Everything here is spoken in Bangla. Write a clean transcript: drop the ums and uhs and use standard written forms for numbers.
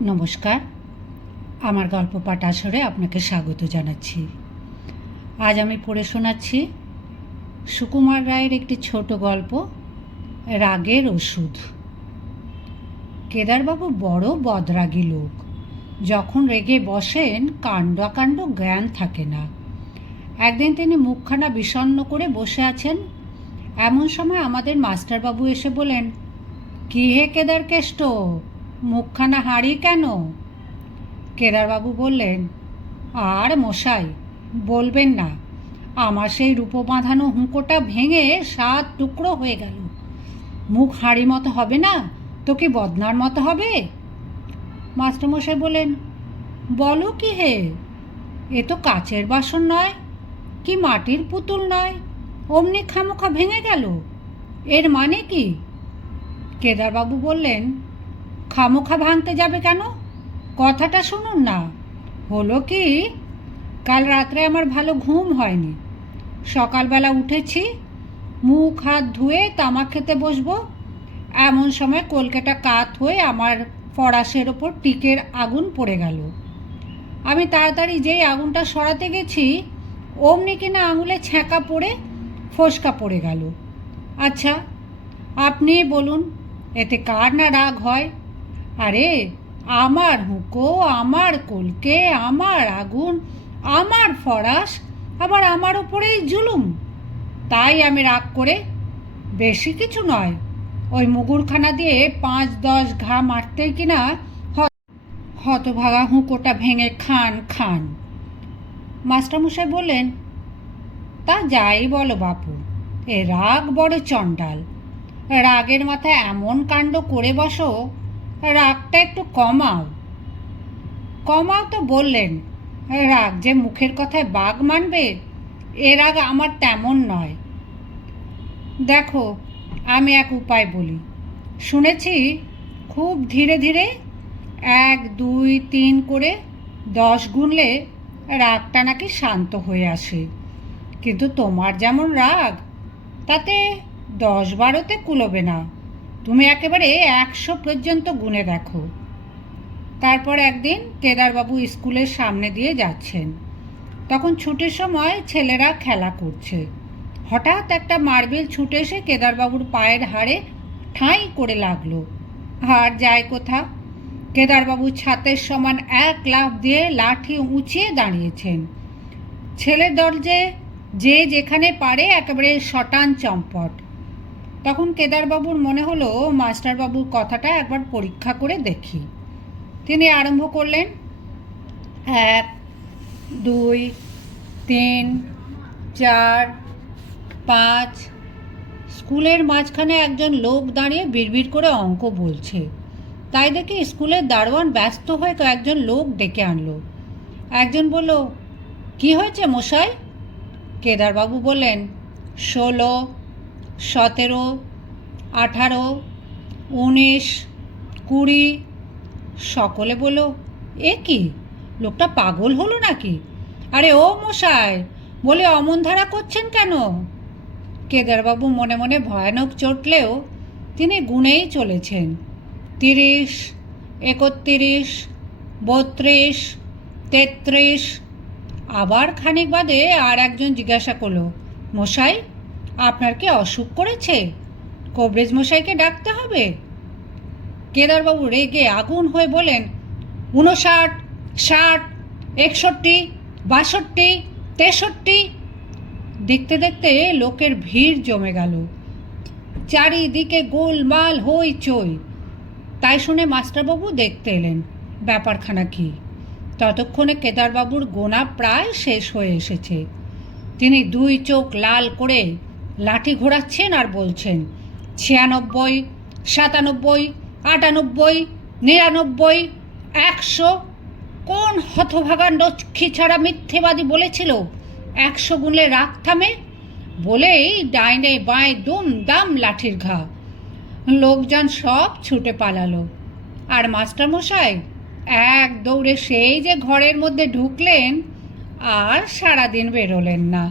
নমস্কার, আমার গল্প পাঠ আসরে আপনাকে স্বাগত জানাচ্ছি। আজ আমি পড়ে শোনাচ্ছি সুকুমার রায়ের একটি ছোট গল্প, রাগের ওষুধ। কেদারবাবু বড় বদরাগী লোক। যখন রেগে বসেন কাণ্ডাকাণ্ড জ্ঞান থাকে না। একদিন তিনি মুখখানা বিষণ্ণ করে বসে আছেন। এমন সময় আমাদের মাস্টারবাবু এসে বলেন, "কি হে কেদার কেষ্ট, মুখখানা হাঁড়ি কেন?" কেদারবাবু বললেন, "আর মশাই বলবেন না, আমার সেই রূপো বাঁধানো হুঁকোটা ভেঙে 7 টুকরো হয়ে গেল। মুখ হাঁড়ি মতো হবে না তো কি বদনার মতো হবে?" মাস্টারমশাই বলেন, "বলো কি হে, এ তো কাচের বাসন নয় কি মাটির পুতুল নয়, অমনি খামোখা ভেঙে গেল, এর মানে কি?" কেদারবাবু বললেন, "খামোখা ভাঙতে যাবে কেন? কথাটা শুনুন না। হলো কি, কাল রাত্রে আমার ভালো ঘুম হয়নি। সকালবেলা উঠেছি, মুখ হাত ধুয়ে তামাক খেতে বসবো, এমন সময় কলকেটা কাত হয়ে আমার ফরাসের ওপর টিকের আগুন পড়ে গেল। আমি তাড়াতাড়ি যেই আগুনটা সরাতে গেছি, অমনি কিনা আঙুলে ছ্যাঁকা পড়ে ফোসকা পড়ে গেল। আচ্ছা, আপনিই বলুন, এতে কার না রাগ হয়? আরে, আমার হুঁকো, আমার কলকে, আমার আগুন, আমার ফরাস, আবার আমার ওপরেই জুলুম। তাই আমি রাগ করে, বেশি কিছু নয়, ওই মুগুরখানা দিয়ে 5-10 ঘা মারতেই কিনা হতভাগা হুঁকোটা ভেঙে খান খান। মাস্টারমশাই বললেন, "তা যাই বলো বাপু, এ রাগ বড় চণ্ডাল। রাগের মাথায় এমন কাণ্ড করে বসো, রাগটা একটু কমাও।" "কমাও তো বললেন, রাগ যে মুখের কথায় বাগ মানবে, এ রাগ আমার তেমন নয়। দেখো, আমি এক উপায় বলি। শুনেছি খুব ধীরে ধীরে 1, 2, 3 করে 10 গুনলে রাগটা নাকি শান্ত হয়ে আসে। কিন্তু তোমার যেমন রাগ, তাতে 10-12তে কুলোবে না। তুমি একেবারে 100 পর্যন্ত গুনে দেখো।" তারপর একদিন কেদারবাবু স্কুলের সামনে দিয়ে যাচ্ছেন। তখন ছুটির সময় ছেলেরা খেলা করছে। হঠাৎ একটা মার্বেল ছুটে এসে কেদারবাবুর পায়ের হাড়ে ঠাঁই করে লাগলো। আর যায় কোথা, কেদারবাবু ছাতের সমান 1 লাফ দিয়ে লাঠি উঁচিয়ে দাঁড়িয়েছেন। ছেলের দল যে যেখানে পারে একেবারে শটান চম্পট। তখন কেদারবাবুর মনে হলো মাস্টারবাবুর কথাটা একবার পরীক্ষা করে দেখি। তিনি আরম্ভ করলেন, 1, 2, 3, 4, 5। স্কুলের মাঝখানে একজন লোক দাঁড়িয়ে বিড়বিড় করে অঙ্ক বলছে। তাই দেখে স্কুলের দারোয়ান ব্যস্ত হয়ে কয়েকজন লোক ডেকে আনলো। একজন বলল, "কি হয়েছে মশাই?" কেদারবাবু বললেন, 16, 17, 18, 19, 20। সকলে বলল, "এ কি, লোকটা পাগল হলো নাকি? আরে ও মশাই, বলে অমন ধারা করছেন কেন?" কেদারবাবু মনে মনে ভয়ানক চটলেও তিনি গুনেই চলেছেন। 30, 31, 32, 33। আবার খানিক বাদে আর একজন জিজ্ঞাসা করলো, "মশাই, আপনার কি অসুখ করেছে? কবরেজ মশাইকে ডাকতে হবে?" কেদারবাবু রেগে আগুন হয়ে বলেন, 59, 60, 61, 62, 63। দেখতে দেখতে লোকের ভিড় জমে গেল। চারিদিকে গোলমাল হইচই। তাই শুনে মাস্টারবাবু দেখতে এলেন ব্যাপারখানা কি। ততক্ষণে কেদারবাবুর গোনা প্রায় শেষ হয়ে এসেছে। তিনি 2 চোখ লাল করে লাঠি ঘোরাচ্ছেন আর বলছেন, 96, 97, 98, 99, 100। কোন হতভাগা লক্ষ্মী ছাড়া মিথ্যেবাদী বলেছিল 100 গুনলে রাগ থামে? বলেই ডাইনে বাঁয়ে দুম দাম লাঠির ঘা। লোকজন সব ছুটে পালালো। আর মাস্টারমশাই এক দৌড়ে সেই যে ঘরের মধ্যে ঢুকলেন, আর সারাদিন বেরোলেন না।